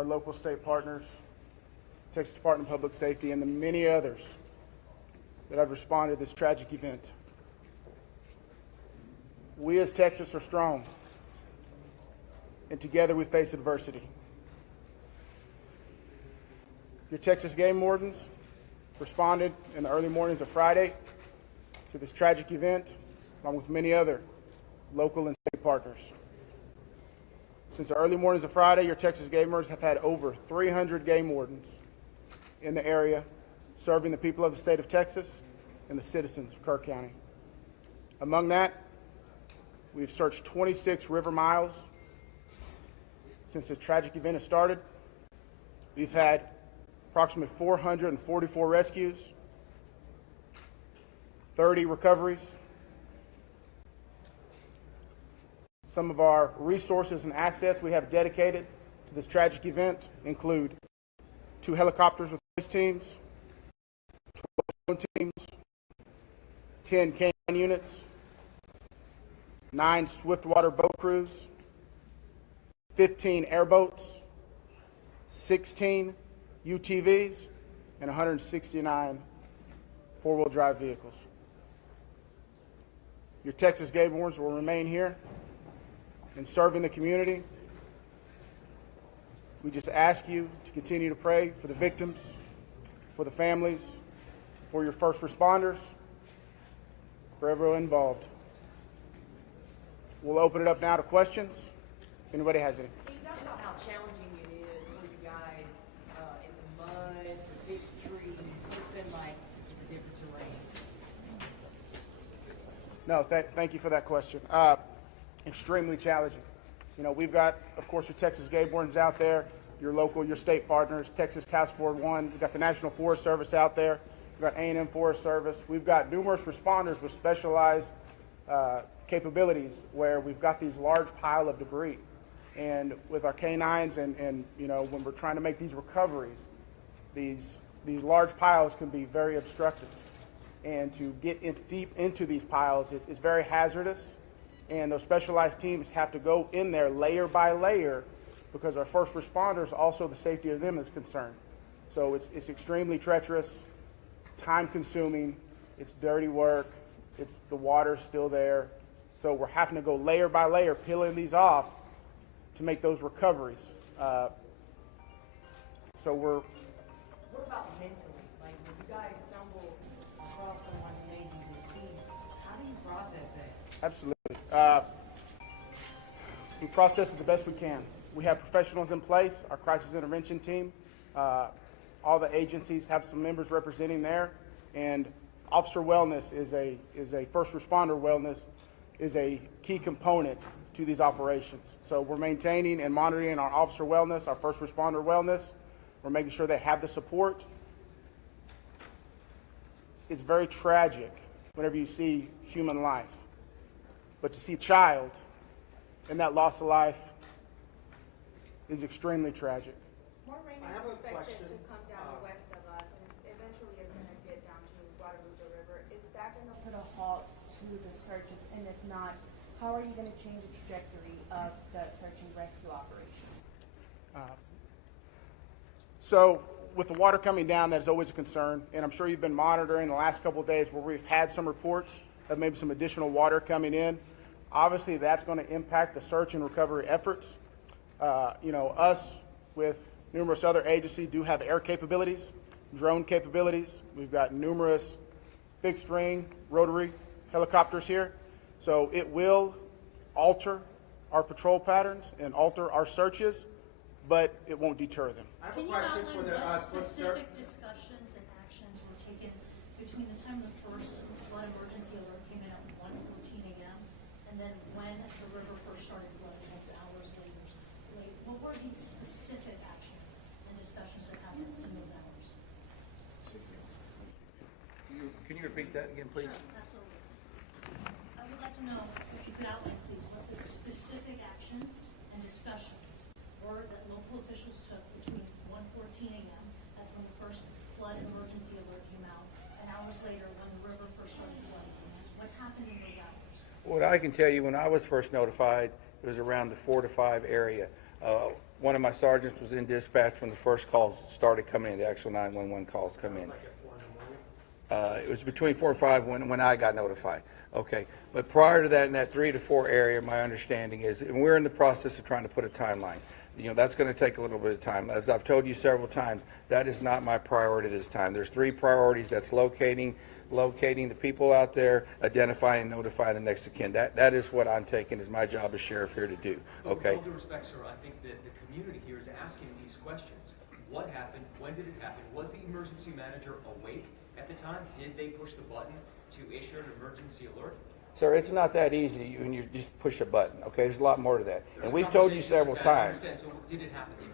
our local state partners, Texas Department of Public Safety, and the many others that have responded to this tragic event. We as Texas are strong, and together we face adversity. Your Texas game wardens responded in the early mornings of Friday to this tragic event, along with many other local and state partners. Since the early mornings of Friday, your Texas gamers have had over 300 game wardens in the area, serving the people of the state of Texas and the citizens of Kirk County. Among that, we've searched 26 river miles since the tragic event has started. We've had approximately 444 rescues, 30 recoveries. Some of our resources and assets we have dedicated to this tragic event include 2 helicopters with police teams, 12 teams, 10 K9 units, 9 swiftwater boat crews, 15 airboats, 16 UTVs, and 169 four-wheel drive vehicles. Your Texas game wardens will remain here and serving the community. We just ask you to continue to pray for the victims, for the families, for your first responders, for everyone involved. We'll open it up now to questions. If anybody has any. Can you talk about how challenging it is for you guys in the mud, the big trees? What's it been like with the different terrain? No, thank you for that question. Extremely challenging. You know, we've got, of course, your Texas game wardens out there, your local, your state partners, Texas Task Force 1. We've got the National Forest Service out there. We've got A&M Forest Service. We've got numerous responders with specialized capabilities where we've got these large pile of debris. And with our canines and you know, when we're trying to make these recoveries, these large piles can be very obstructive. And to get deep into these piles, it's very hazardous. And those specialized teams have to go in there layer by layer because our first responders, also the safety of them is concerned. So it's extremely treacherous, time consuming, it's dirty work, the water's still there. So we're having to go layer by layer, peeling these off to make those recoveries. So we're... What about mentally? Like when you guys stumble across someone who may be deceased, how do you process that? Absolutely. We process it the best we can. We have professionals in place, our crisis intervention team. All the agencies have some members representing there, and officer wellness is a first responder wellness is a key component to these operations. So we're maintaining and monitoring our officer wellness, our first responder wellness. We're making sure they have the support. It's very tragic whenever you see human life. But to see a child and that loss of life is extremely tragic. More rain is expected to come down west of us, and eventually it's going to get down to Guadalupe River. Is that going to put a halt to the searches? And if not, how are you going to change the trajectory of the search and rescue operations? So with the water coming down, that is always a concern, and I'm sure you've been monitoring the last couple of days where we've had some reports of maybe some additional water coming in. Obviously, that's going to impact the search and recovery efforts. You know, us with numerous other agencies do have air capabilities, drone capabilities. We've got numerous fixed wing, rotary helicopters here. So it will alter our patrol patterns and alter our searches, but it won't deter them. Can you outline what specific discussions and actions were taken between the time the first flood emergency alert came in at 1:14 a.m. and then when the river first started flooding, like hours later? Like, what were the specific actions and discussions that happened in those hours? Can you repeat that again, please? Sure, absolutely. I would like to know if you could outline, please, what the specific actions and discussions were that local officials took between 1:14 a.m., that's when the first flood emergency alert came out, and hours later when the river first started flooding. What happened in those hours? What I can tell you, when I was first notified, it was around the 4 to 5 area. One of my sergeants was in dispatch when the first calls started coming in, the actual 911 calls come in. It was between 4 and 5 when I got notified. Okay, but prior to that, in that 3 to 4 area, my understanding is, and we're in the process of trying to put a timeline. You know, that's going to take a little bit of time. As I've told you several times, that is not my priority this time. There's 3 priorities. That's locating the people out there, identifying and notifying the next of kin. That is what I'm taking as my job as sheriff here to do. Okay. With all due respect, sir, I think that the community here is asking these questions. What happened? When did it happen? Was the emergency manager awake at the time? Did they push the button to issue an emergency alert? Sir, it's not that easy when you just push a button, okay? There's a lot more to that. And we've told you several times. So did it happen, sir?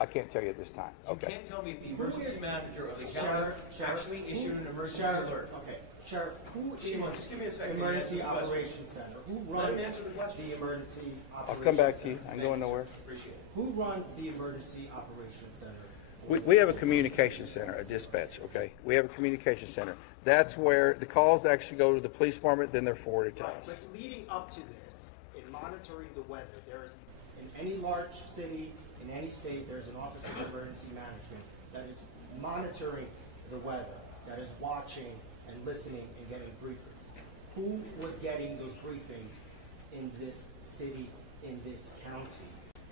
I can't tell you at this time, You okay? can't tell me if the emergency manager of the county actually issued an emergency alert. Okay, Sheriff, who Shimon, is just give me a second to Emergency answer the question. Operations Center? Who Let runs him answer the question. the Emergency Operations Center? I'll come back to you. I'm going nowhere. Appreciate it. Who runs the Emergency Operations Center? We have a communication center, a dispatch, okay? We have a communication center. That's where the calls actually go to the police department, then they're forwarded to Right, us. but leading up to this, in monitoring the weather, there is, in any large city, in any state, there's an Office of Emergency Management that is monitoring the weather, that is watching and listening and getting briefings. Who was getting those briefings in this city, in this county?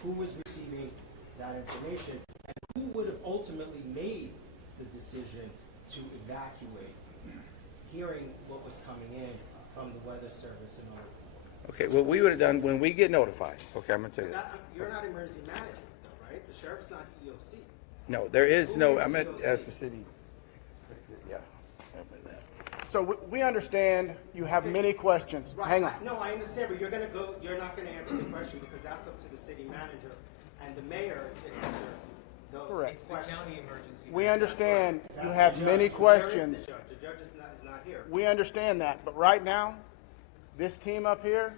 Who was receiving that information? And who would have ultimately made the decision to evacuate, hearing what was coming in from the Weather Service and other? Okay, what we would have done, when we get notified, okay, I'm gonna tell you that. You're not emergency management though, right? The sheriff's not EOC. No, there is Who no, is I meant EOC? as the city, yeah. help me with that. So we understand you have many questions. Right. Hang on. No, I understand, but you're not gonna answer the question because that's up to the city manager and the mayor to answer those Correct. It's the county emergency. We manager. understand you That's have the many judge. Where is questions. the judge? The judge is not here. We understand that, but right now, this team up here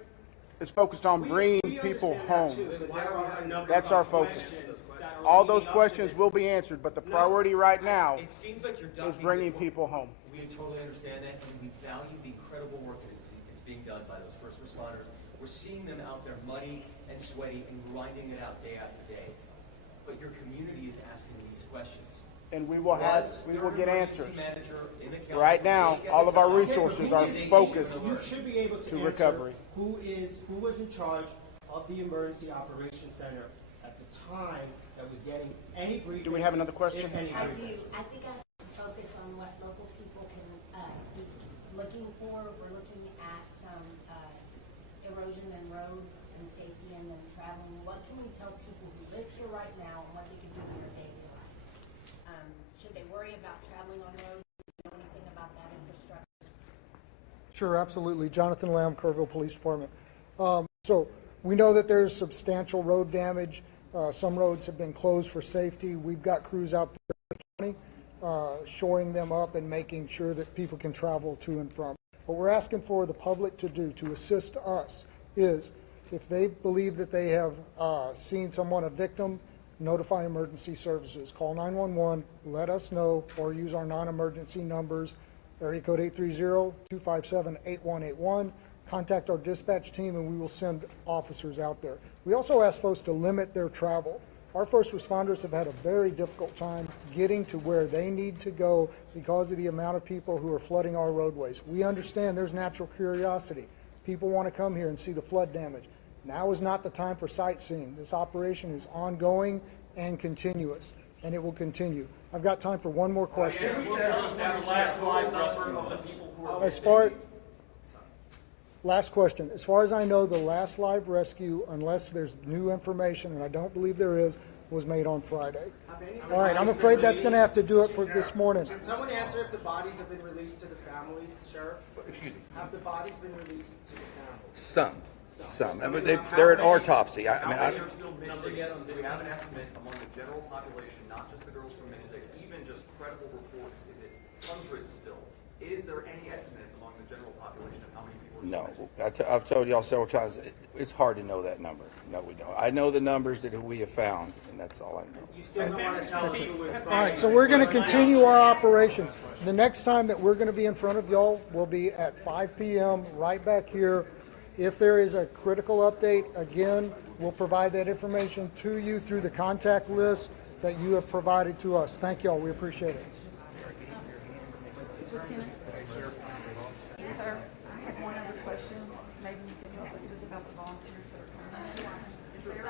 is focused on bringing We people understand that home. too, but there are a number That's of our focus. questions that are All those leading up to questions this. will be answered, but the priority right now It seems like you're is ducking. bringing people home. We totally understand that, and we value the incredible work that is being done by those first responders. We're seeing them out there muddy and sweaty and grinding it out day after day. But your community is asking these questions. And we will get answers. Right Right now, all of our resources are focused You should be able to to answer recovery. who was in charge of the Emergency Operations Center at the time that was getting any briefings. Do we have another question? If any I do. briefings. I think I have to focus on what local people can be looking for. We're looking at some erosion in roads and safety and then traveling. What can we tell people who live here right now and what they can do in their daily life? Should they worry about traveling on roads? Do you know anything about that infrastructure? Sure, absolutely. Jonathan Lamb, Kerrville Police Department. So we know that there's substantial road damage. Some roads have been closed for safety. We've got crews out there in the county shoring them up and making sure that people can travel to and from. What we're asking for the public to do to assist us is if they believe that they have seen someone, a victim, notify emergency services. Call 911, let us know, or use our non-emergency numbers, area code 830-257-8181. Contact our dispatch team and we will send officers out there. We also ask folks to limit their travel. Our first responders have had a very difficult time getting to where they need to go because of the amount of people who are flooding our roadways. We understand there's natural curiosity. People want to come here and see the flood damage. Now is not the time for sightseeing. This operation is ongoing and continuous, and it will continue. I've got time for one more question. Last question. As far as I know, the last live rescue, unless there's new information, and I don't believe there is, was made on Friday. All right, I'm afraid that's going to have to do it for this morning. Can someone answer if the bodies have been released to the families, Sheriff? Excuse me. Have the bodies been released to the families? Some. But they're at autopsy. I mean, How many are still missing? Do we have an estimate among the general population, not just the girls from Mystic, even just credible reports? Is it hundreds still? Is there any estimate among the general population of how many people are still No, missing? I've told y'all several times, it's hard to know that number. No, we don't. I know the numbers that we have found, and that's all I know. You still don't want to tell us who was. All right, so we're going to continue our operations. The next time that we're going to be in front of y'all will be at 5 p.m. right back here. If there is a critical update, again, We'll provide that information to you through the contact list that you have provided to us. Thank you all. We appreciate it. Lieutenant? Sir, I have one other question. Maybe you can help. It was about the volunteers that are coming. Is there